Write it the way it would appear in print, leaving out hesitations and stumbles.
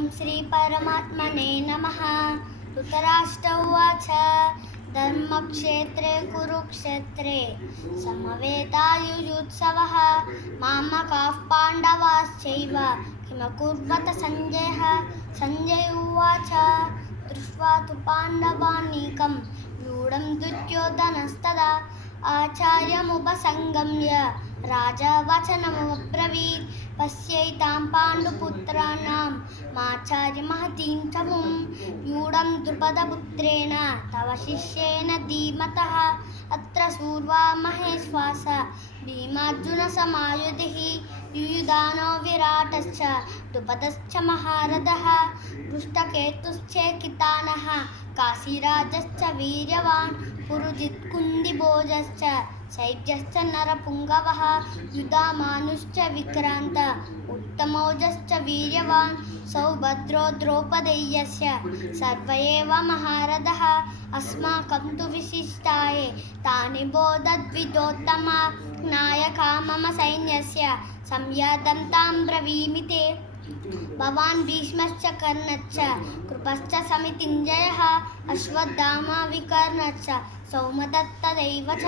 ఓం శ్రీ పరమాత్మనే నమః. ధృతరాష్ట్ర ఉవాచ ధర్మక్షేత్రే కురుక్షేత్రే సమవేతాయుయుత్సవః మామకాః పాండవాశ్చైవ కిమకుర్వత సంజయః. సంజయ ఉవాచ దృష్ట్వా తు పాండవానీకం వ్యూఢం దుర్యోధనస్తదా ఆచార్యముపసంగమ్య రాజా వచనమబ్రవీత్. పశ్యైతాం పాండుపుత్రాణాం మాచార్య మహతీం తముం వ్యూఢం ద్రుపదపుత్రేణ తవ శిష్యేన ధీమతః. అత్ర శూర్వా మహేశ్వాస భీమార్జున సమాయుధిః యుయుధానో విరాటశ్చ ద్రుపదశ్చ మహారథः దృష్టకేతుశ్చేకితానः కాశీరాజశ్చ వీర్యవాన్ పురుజిత్ కుందిభోజశ్చ శైబ్యశ్చ నరపుంగవः యుధామానుశ్చ విక్రాంత ఉత్తమౌజశ్చ వీర్యవాన్ సౌభద్రో ద్రౌపదేయస్య సర్వ ఏవ మహారథः. అస్మాకం తు విశిష్టాయే తాని బోధద్విదోత్తమ నాయకా మమ సైన్యస్య సంయాతం తాం బ్రవీమి తే. భవాన్ భీష్మశ్చ కర్ణశ్చ కృపశ్చ సమితింజయః అశ్వత్థామ వికర్ణశ్చ సౌమదత్తదైవ చ.